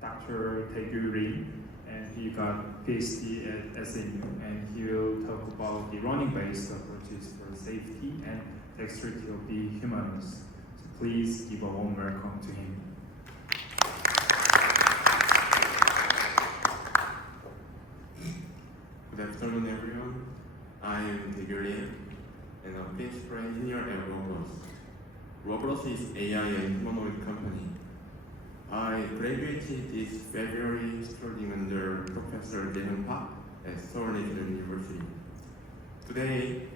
Dr. Taegyu, and he got PhD at SMU, and he will talk about the running-based approaches for safety and dexterity of the humanoids. So please give a warm welcome to him. Good afternoon, everyone. I am Taegyu and a principal engineer at ROBROS. ROBROS is AI and humanoid company. I graduated this February studying under Professor Jae Park at Seoul National University. Today,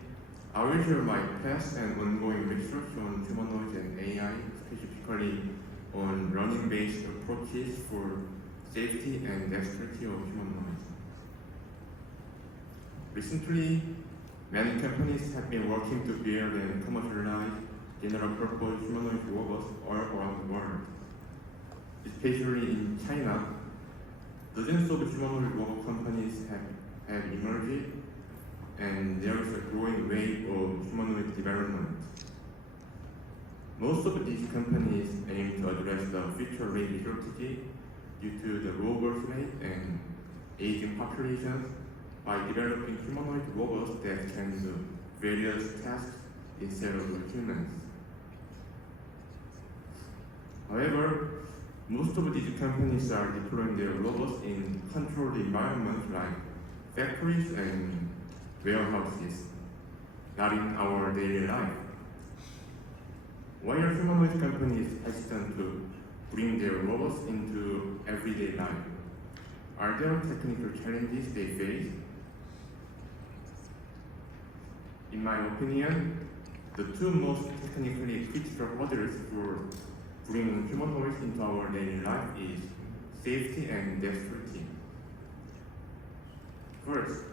I will share my past and ongoing research on humanoids and AI, specifically on learning-based approaches for safety and dexterity of humanoids. Recently, many companies have been working to build and commercialize general-purpose humanoid robots all around the world. Especially in China, dozens of humanoid robot companies have emerged, and there is a growing wave of humanoid development. Most of these companies aim to address the future labor shortage due to the low birth rate and aging populations by developing humanoid robots that can do various tasks instead of humans. However, most of these companies are deploying their robots in controlled environments like factories and warehouses, not in our daily life. Why are humanoid companies hesitant to bring their robots into everyday life? Are there technical challenges they face? In my opinion, the two most technically critical hurdles for bringing humanoids into our daily life is safety and dexterity. First,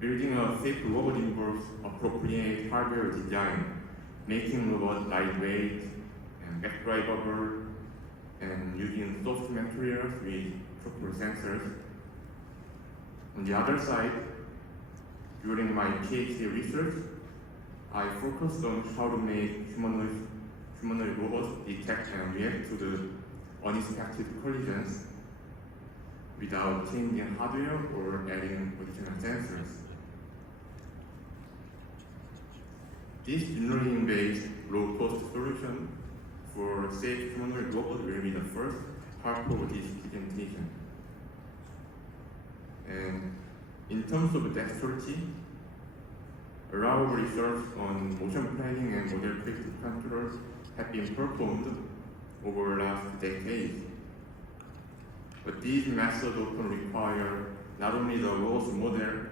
building a safe robot involves appropriate hardware design, making robots lightweight and backdrivable, and using soft materials with proper sensors. On the other side, during my PhD research, I focused on how to make humanoid robots detect and react to the unexpected collisions without changing hardware or adding additional sensors. This learning-based low-cost solution for safe humanoid robots will be the first part of this presentation. And in terms of dexterity, a lot of research on motion planning and model predictive controls have been performed over the last decade. But these methods often require not only the robot model,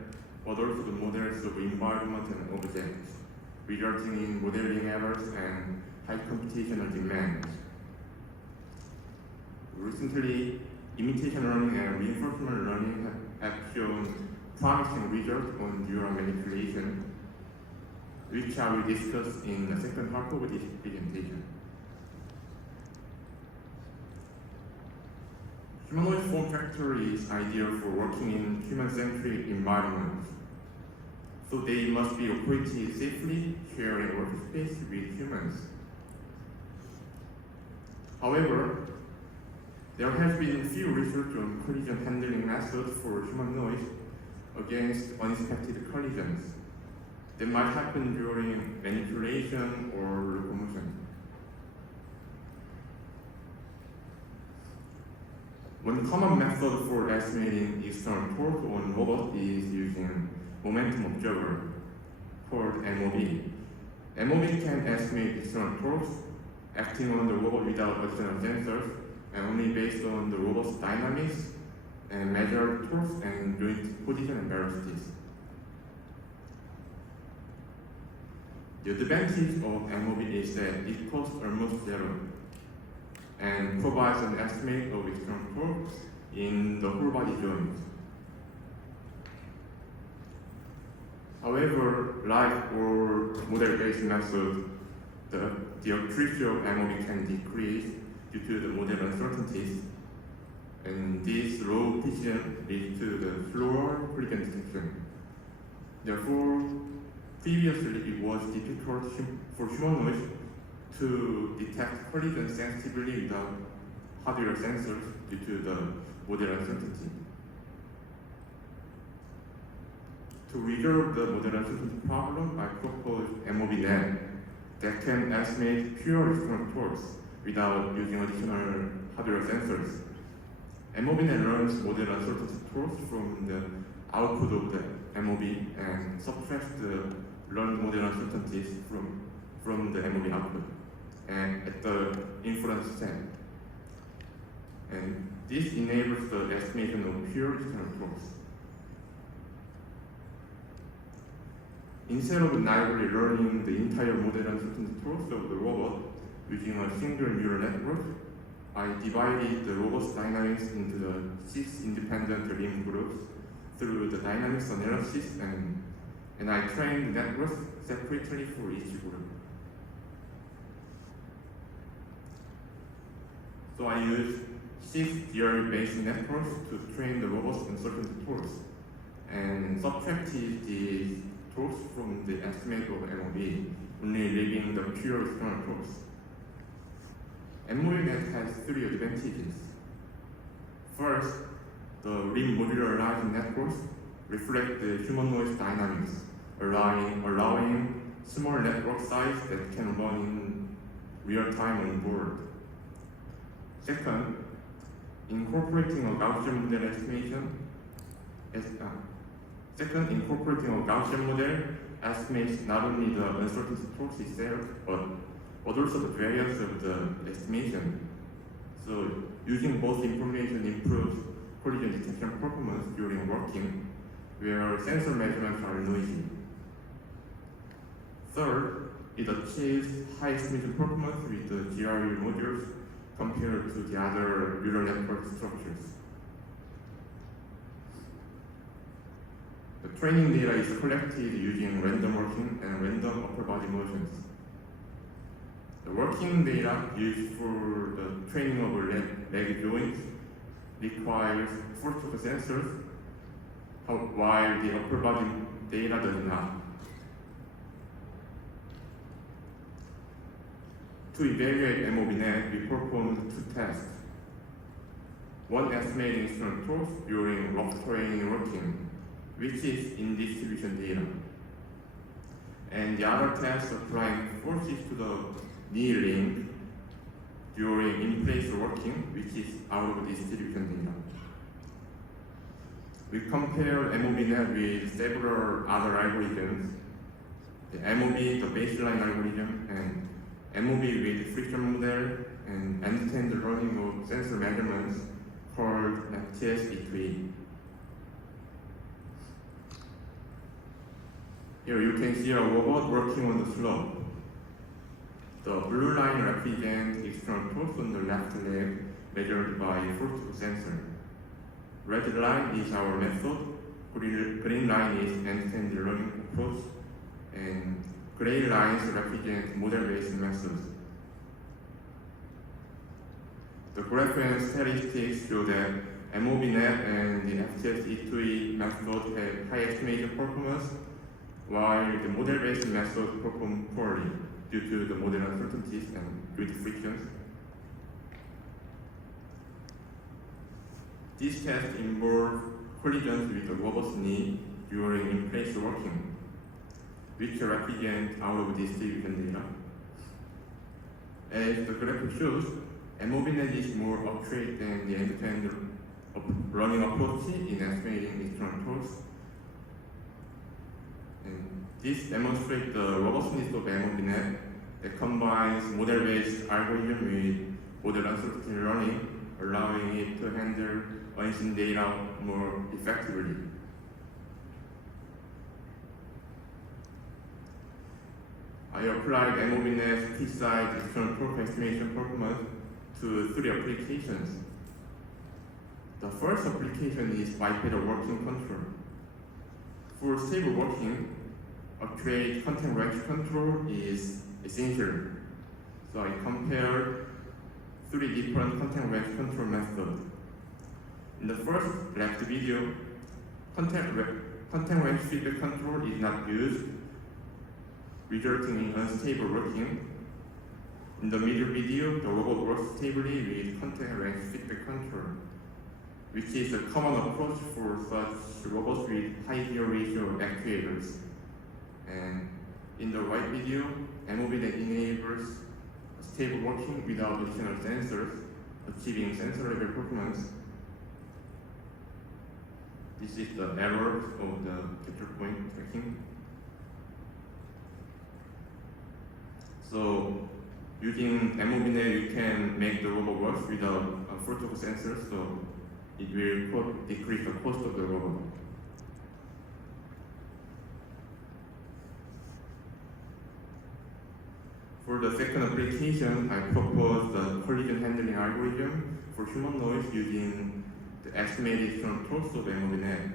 but also the models of environment and objects, resulting in modeling errors and high computational demands. Recently, imitation learning and reinforcement learning have shown promising results on neural manipulation, which I will discuss in the second half of this presentation. Humanoid form factor is ideal for working in human-centric environments, so they must be operated safely, sharing workspace with humans. However, there has been few research on collision handling methods for humanoids against unexpected collisions that might happen during manipulation or locomotion. One common method for estimating external torque on robots is using momentum observer, called MOB. MOB can estimate external torques acting on the robot without additional sensors and only based on the robot's dynamics and measure torques and joint position and velocities. The advantage of MOB is that it costs almost zero and provides an estimate of external torque in the whole body joint. However, like or model-based methods, the accuracy of MOB can decrease due to the model uncertainties, and this low precision leads to the slower collision detection. Therefore, previously it was difficult for humanoids to detect collision sensitively without hardware sensors due to the model uncertainty. To resolve the model uncertainty problem, I propose MOBNet that can estimate pure external torques without using additional hardware sensors. MOBNet learns model uncertainty torques from the output of the MOB and subtracts the learned model uncertainties from the MOB output and at the inference step. And this enables the estimation of pure external torques. Instead of naively learning the entire model uncertainty torques of the robot using a single neural network, I divided the robot's dynamics into the 6 independent limb groups through the dynamics analysis and I trained the networks separately for each group. So I used 6 theory-based networks to train the robot's uncertainty torques and subtracted the torques from the estimate of MOB, only leaving the pure external torques. MOBNet has 3 advantages. First, the rim modularized networks reflect the humanoid dynamics, allowing small network size that can run in real time on board. Second, incorporating a Gaussian model estimates not only the uncertainty torques itself, but also the variance of the estimation. So using both information improves collision detection performance during working, where sensor measurements are noisy. Third, it achieves high estimation performance with the GRU modules compared to the other neural network structures. The training data is collected using random working and random upper body motions. The working data used for the training of leg joints requires force of the sensors, while the upper body data does not. To evaluate MOBNet, we performed 2 tests. One estimating external torques during rough terrain working, which is in distribution data. And the other test applying forces to the knee link during in-place working, which is out of distribution data. We compared MOBNet with several other algorithms, the MOB, the baseline algorithm, and MOB with friction model and end-to-end learning of sensor measurements called FTS-E2E. Here you can see a robot working on the slope. The blue line represents external torques on the left leg measured by force to sensor. Red line is our method, green line is end-to-end learning approach, and gray lines represent model-based methods. The graph and statistics show that MOBNet and the FTS-E2E method have high estimation performance, while the model-based method perform poorly due to the model uncertainties and grid frictions. These tests involve collisions with the robot's knee during in-place working, which represent out of distribution data. As the graph shows, MOBNet is more accurate than the end-to-end running approach in estimating external torques. And this demonstrates the robustness of MOBNet that combines model-based algorithm with model uncertainty learning, allowing it to handle unseen data more effectively. I applied MOBNet's precise external torque estimation performance to 3 applications. The first application is bipedal working control. For stable working, accurate contact wrench control is essential. So I compared 3 different contact wrench control methods. In the first left video, contact wrench feedback control is not used, resulting in unstable working, In the middle video, the robot works stably with contact lens feedback control, which is a common approach for such robots with high gear ratio actuators. And in the right video, MOB that enables stable working without additional sensors, achieving sensor level performance. This is the error of the capture point tracking. So using MOBNet, you can make the robot work without full focus sensors, so it will decrease the cost of the robot. For the second application, I propose the collision handling algorithm for humanoids using the estimated external torque of MOBNet.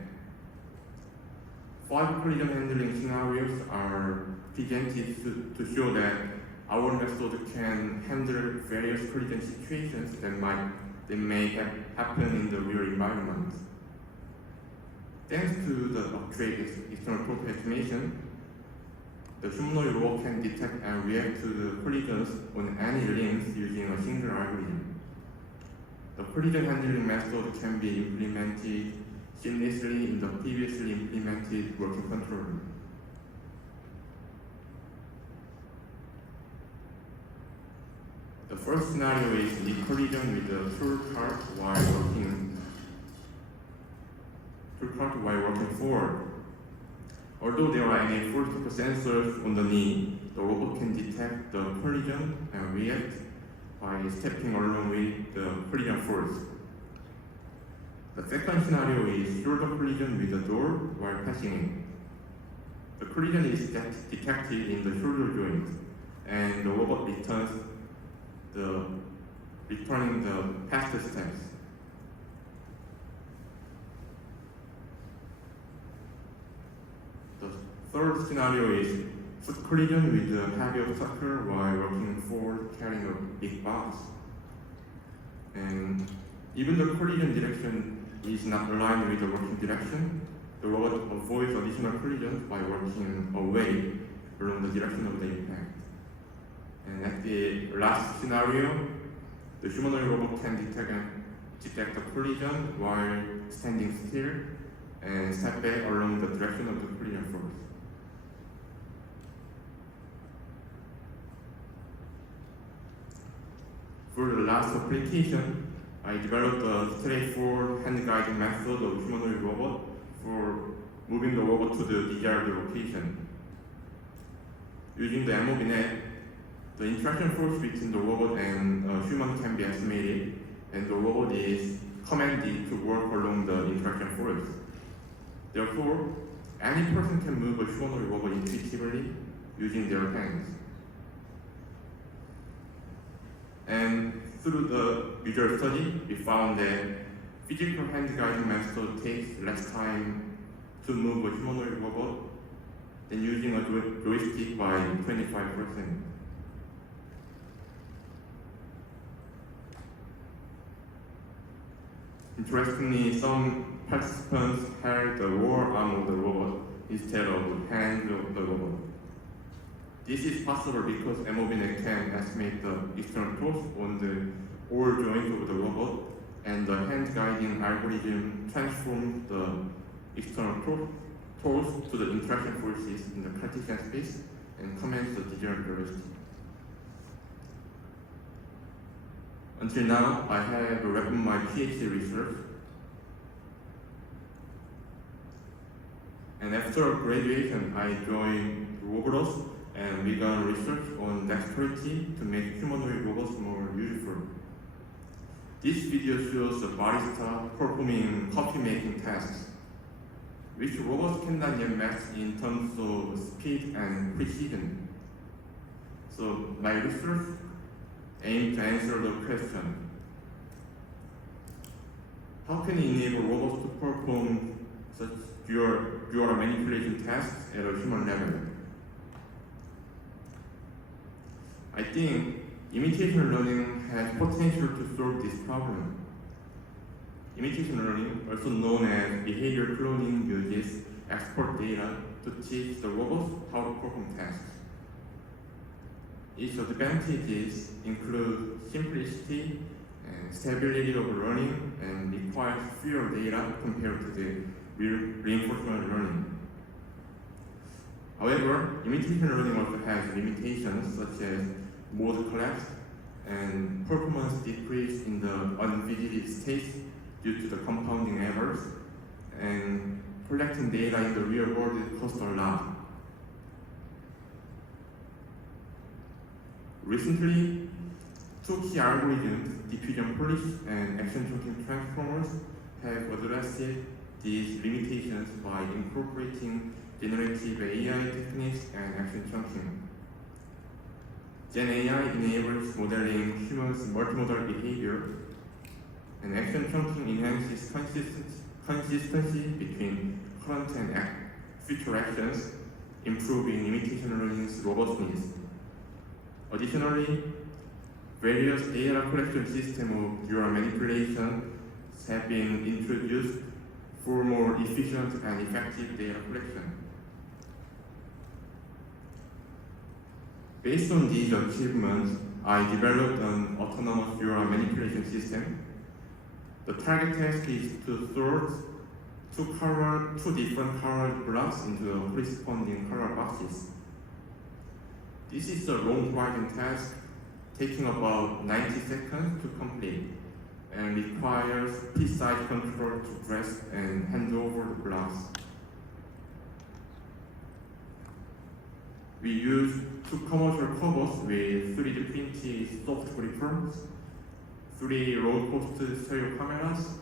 5 collision handling scenarios are presented to show that our method can handle various collision situations that may happen in the real environment. Thanks to the upgraded external torque estimation, the humanoid robot can detect and react to the collisions on any links using a single algorithm. The collision handling method can be implemented seamlessly in the previously implemented working controller. The first scenario is the collision with the tool cart while working forward. Although there are any full focus sensors on the knee, the robot can detect the collision and react by stepping along with the collision force. The second scenario is shoulder collision with the door while passing it. The collision is detected in the shoulder joint, and the robot returning the past steps. The third scenario is foot collision with the heavy obstacle while working forward carrying a big box. And even the collision direction is not aligned with the working direction, the robot avoids additional collisions by working away along the direction of the impact. And at the last scenario, the humanoid robot can detect a collision while standing still and step back along the direction of the collision force. For the last application, I developed a straightforward hand-guided method of humanoid robot for moving the robot to the desired location. Using the MOBNet, the interaction force between the robot and a human can be estimated, and the robot is commanded to work along the interaction force. Therefore, any person can move a humanoid robot intuitively using their hands. And through the user study, we found that physical hand guiding method takes less time to move a humanoid robot than using a joystick by 25%. Interestingly, some participants held the lower arm of the robot instead of the hands of the robot. This is possible because MOBNet can estimate the external torque on the all joints of the robot, and the hand guiding algorithm transforms the external torque to the interaction forces in the Cartesian space and commands the desired velocity. Until now, I have wrapped my PhD research, and after graduation, I joined ROBROS and began research on Dexterity to make humanoid robots more useful. This video shows a barista performing coffee-making tasks, which robots cannot yet match in terms of speed and precision. So my research aimed to answer the question: how can we enable robots to perform such dual manipulation tasks at a human level? I think imitation learning has potential to solve this problem. Imitation learning, also known as behavior cloning, uses expert data to teach the robots how to perform tasks. Its advantages include simplicity and stability of learning and requires fewer data compared to the reinforcement learning. However, imitation learning also has limitations such as mode collapse and performance decrease in the unvisited states due to the compounding errors, and collecting data in the real world costs a lot. Recently, two key algorithms, diffusion polish and action chunking transformers, have addressed these limitations by incorporating generative AI techniques and action chunking. Gen AI enables modeling humans' multimodal behavior, and action chunking enhances consistency between current and future actions, improving imitation learning's robustness. Additionally, various data collection systems of neural manipulation have been introduced for more efficient and effective data collection. Based on these achievements, I developed an autonomous neural manipulation system. The target task is to sort two different colored blocks into corresponding color boxes. This is a long-writing task taking about 90 seconds to complete and requires precise control to press and hand over the blocks. We use two commercial covers with 3D printed soft gripper, 3 low-cost stereo cameras,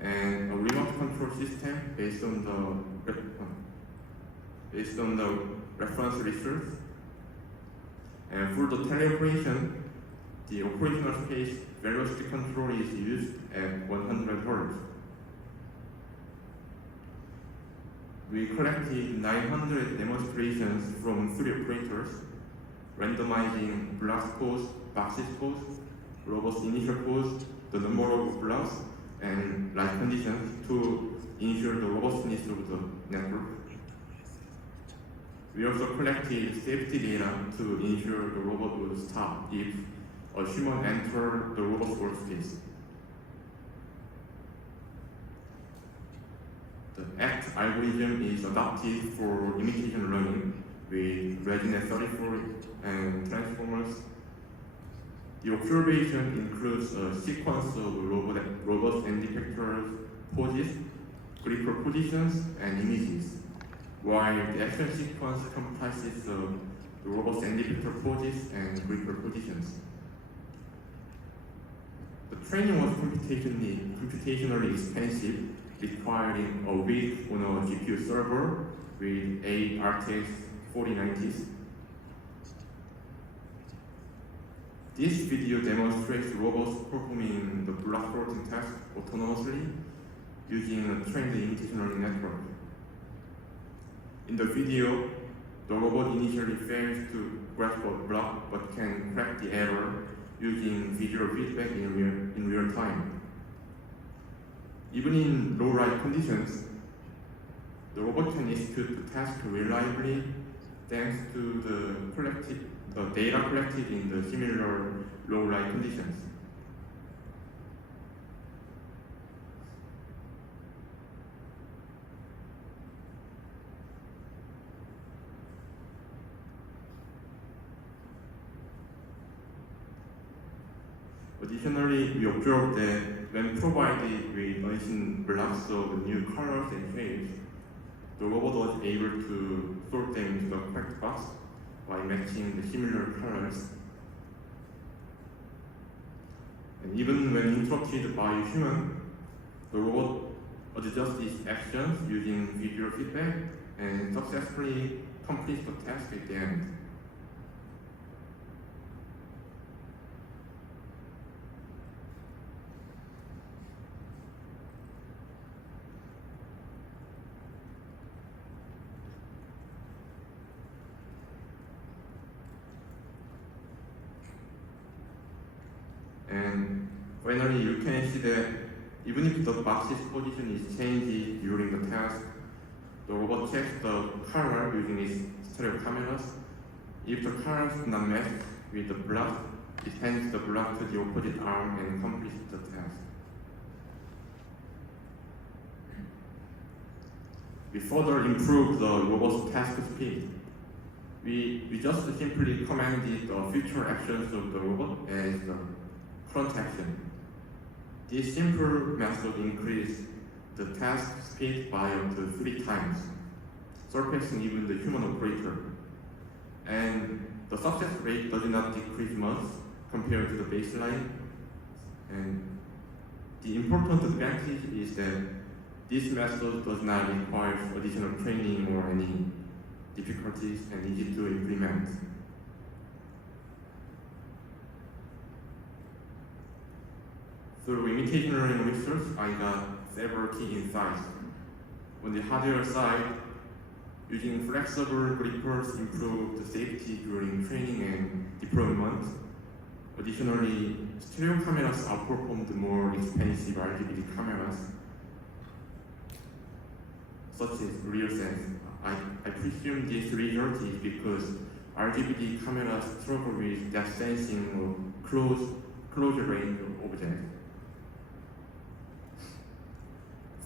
and a remote control system based on the reference research. And for the teleoperation, the operational space velocity control is used at 100 Hz. We collected 900 demonstrations from 3 operators, randomizing block pose, boxes pose, robust initial pose, the number of blocks, and light conditions to ensure the robustness of the network. We also collected safety data to ensure the robot will stop if a human enters the robot's workspace. The ACT algorithm is adapted for imitation learning with readiness 34 and transformers. The observation includes a sequence of robots and detectors poses, gripper positions, and images, while the action sequence comprises of the robots and detector poses and gripper positions. The training was computationally expensive, requiring a week on a GPU server with 8 RTX 4090s. This video demonstrates robots performing the block sorting task autonomously using a trained imitation learning network. In the video, the robot initially fails to grasp a block but can correct the error using visual feedback in real time. Even in low light conditions, the robot can execute the task reliably thanks to the data collected in the similar low light conditions. Additionally, we observed that when provided with unseen blocks of new colors and shapes, the robot was able to sort them into the correct box by matching the similar colors. And even when interrupted by a human, the robot adjusts its actions using visual feedback and successfully completes the task at the end. And finally, you can see that even if the box's position is changed during the task, the robot checks the color using its stereo cameras. If the colors do not match, with the block, it hands the block to the opposite arm and completes the task. We further improved the robot's task speed. We just simply commanded the future actions of the robot as the current action. This simple method increased the task speed by up to 3 times, surpassing even the human operator. And the success rate does not decrease much compared to the baseline. And the important advantage is that this method does not require additional training or any difficulties and easy to implement. Through imitation learning research, I got several key insights. On the hardware side, using flexible grippers improved safety during training and deployment. Additionally, stereo cameras outperformed more expensive RGB cameras, such as rear sense. I presume this result is because RGB cameras struggle with depth sensing of close range of objects.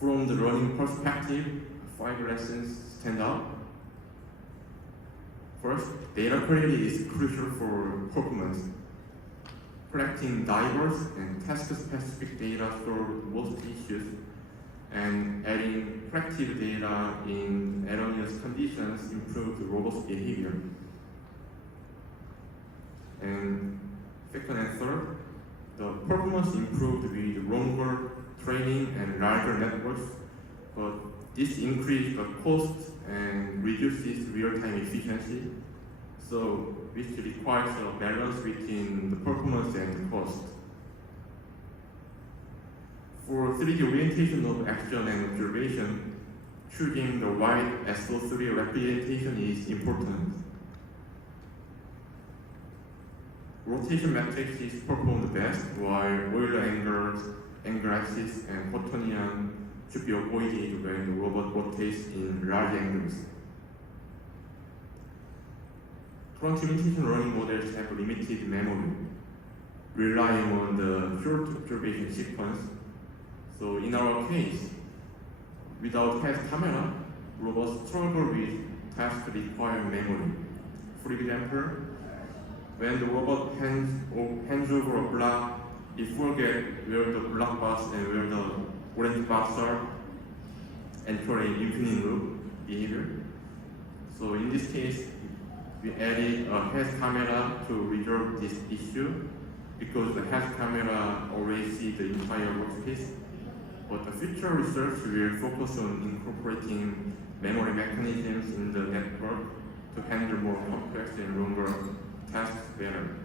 From the running perspective, 5 lessons stand out. First, data quality is crucial for performance. Collecting diverse and task-specific data solves most issues, and adding predictive data in erroneous conditions improves the robot's behavior. And second and third, the performance improved with longer training and larger networks, but this increased the cost and reduces real-time efficiency, so which requires a balance between the performance and the cost. For 3D orientation of action and observation, choosing the right SO3 representation is important. Rotation matrix is performed best, while Euler angles, angle axis, and quaternion should be avoided when the robot rotates in large angles. Current imitation learning models have limited memory, relying on the short observation sequence. So in our case, without head camera, robots struggle with tasks requiring memory. For example, when the robot hands over a block, it forgets where the black box and where the orange box are, enter an infinite loop behavior. So in this case, we added a head camera to resolve this issue because the head camera already sees the entire workspace. But the future research will focus on incorporating memory mechanisms in the network to handle more complex and longer tasks better.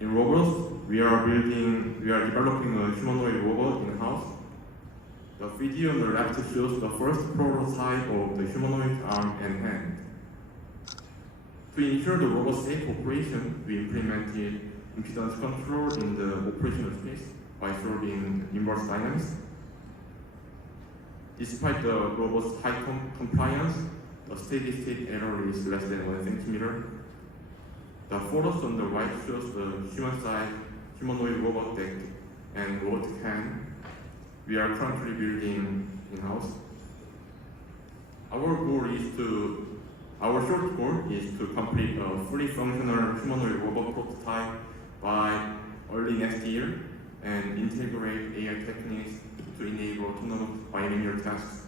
In ROBROS, we are developing a humanoid robot in-house. The video on the left shows the first prototype of the humanoid arm and hand. To ensure the robot's safe operation, we implemented impedance control in the operational space by solving inverse dynamics. Despite the robot's high compliance, the steady-state error is less than 1 centimeter. The photos on the right shows the human-sized humanoid robot deck and robot hand we are currently building in-house. Our short goal is to complete a fully functional humanoid robot prototype by early next year and integrate AI techniques to enable autonomous bimanual tasks.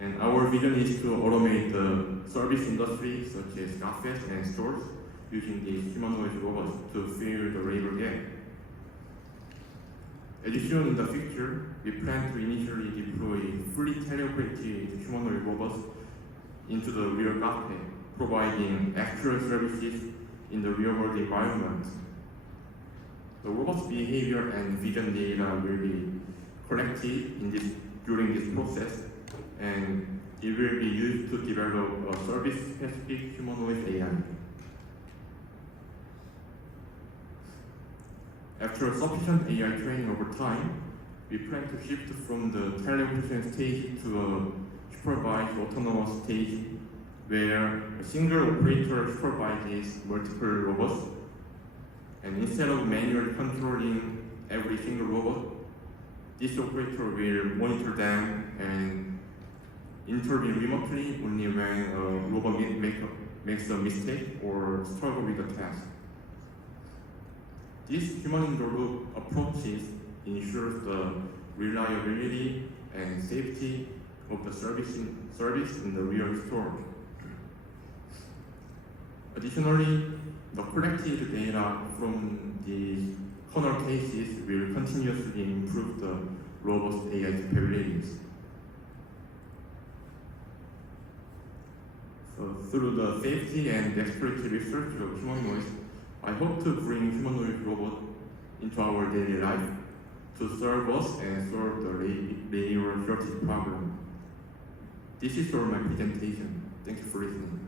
And our vision is to automate the service industry, such as cafes and stores, using these humanoid robots to fill the labor gap. As shown in the picture, we plan to initially deploy fully teleoperated humanoid robots into the real cafe, providing actual services in the real-world environment. The robot's behavior and vision data will be collected during this process, and it will be used to develop a service-specific humanoid AI. After sufficient AI training over time, we plan to shift from the teleoperation stage to a supervised autonomous stage where a single operator supervises multiple robots, and instead of manually controlling every single robot, this operator will monitor them and intervene remotely only when a robot makes a mistake or struggle with a task. This human-in-the-loop approaches ensures the reliability and safety of the service in the real store. Additionally, the collected data from the corner cases will continuously improve the robust AI capabilities. So through the safety and dexterity research of humanoids, I hope to bring humanoid robot into our daily life to serve us and solve the labor shortage problem. This is all my presentation. Thank you for listening.